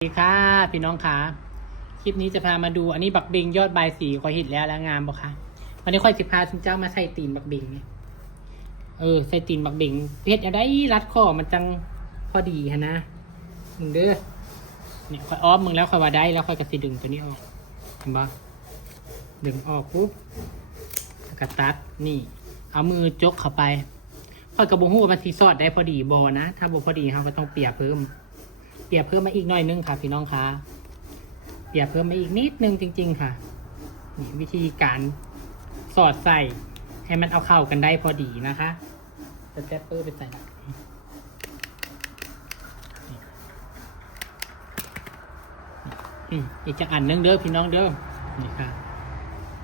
สวัสดีค่ะพี่น้องค่ะคลิปนี้จะพามาดูอันนี้บักเบงยอดใบสีคอยเห็นแล้วงามบ่คะวันนี้ค่อยจะพาคุณเจ้ามาใส่ตีนบักเบงเนี่ยใส่ตีนบักเบงเพชรอะไรรัดคอมันจังพอดีฮะนะมึงเด้อเนี่ยค่อยอ้อมมึงแล้วค่อยว่าได้แล้วค่อยกระสีดึงตัวนี้ออกเห็นปะดึงออกปุ๊บกระตัดนี่เอามือจกเข้าไปค่อยกระบุงหูมันสีสอดได้พอดีบอนะถ้าบอพอดีเราก็ต้องเปียกเพิ่มมาอีกหน่อยนึงค่ะพี่น้องคะเปียกเพิ่มมาอีกนิดนึงจริงๆค่ะนี่วิธีการสอดใส่ให้มันเอาเข้ากันได้พอดีนะคะสเต็ปเปอร์ไปใส่อีกจักอันนึงเด้อพี่น้องเด้อนี่ค่ะ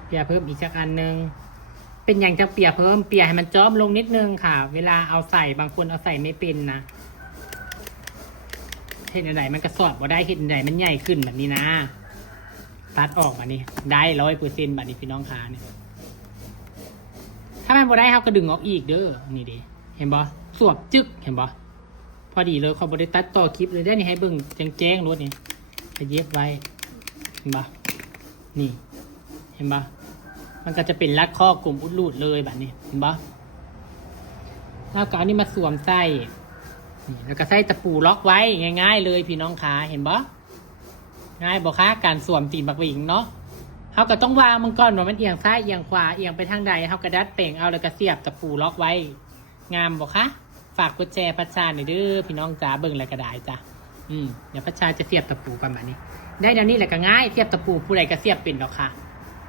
เปียกเพิ่มอีกจักอันนึงเป็นอย่างจะเปียกเพิ่มเปียกให้มันจ้อมลงนิดนึงค่ะเวลาเอาใส่บางคนเอาใส่ไม่เป็นนะเห็นอะไรมันกระสอบบ่ได้เห็นอะไรมันใหญ่ขึ้นแบบนี้นะตัดออกแบบนี้ได้100%แบบนี้พี่น้องขาเนี่ยถ้ามันบ่ได้เขาก็ดึงออกอีกเด้อนี่ดิเห็นบ่สวบจึกเห็นบ่พอดีเลยเขาบ่ได้ตัดต่อคลิปเลยได้นี่ให้เบิ่งแจ้งรถนี่จะเย็บไว้เห็นบ่นี่เห็นบ่มันก็จะเป็นรัดข้อกลมอุดรูดเลยแบบนี้เห็นบ่แล้วก็อันนี้มาสวมไส้แล้วก็ใส่ตะปูล็อกไว้ง่ายๆเลยพี่น้องขาเห็นบ่ง่ายบ่คะการสวมตีนบักหวิงเนาะเขาก็ต้องวางมันก่อนว่ามันเอียงซ้ายเอียงขวาเอียงไปทางใดเขาก็ดัดเป่งเอาแล้วก็เสียบตะปูล็อกไว้งามบ่คะฝากกดแชร์พัชชาหน่อยเด้อพี่น้องจ๋าเบิ่งอะไรก็ได้จ้ะเดี๋ยวพัชชาจะเสียบตะปูประมาณนี้ได้เดี๋ยวนี้แหละก็ง่ายเสียบตะปูผู้ใดก็เสียบเป็นหรอกค่ะ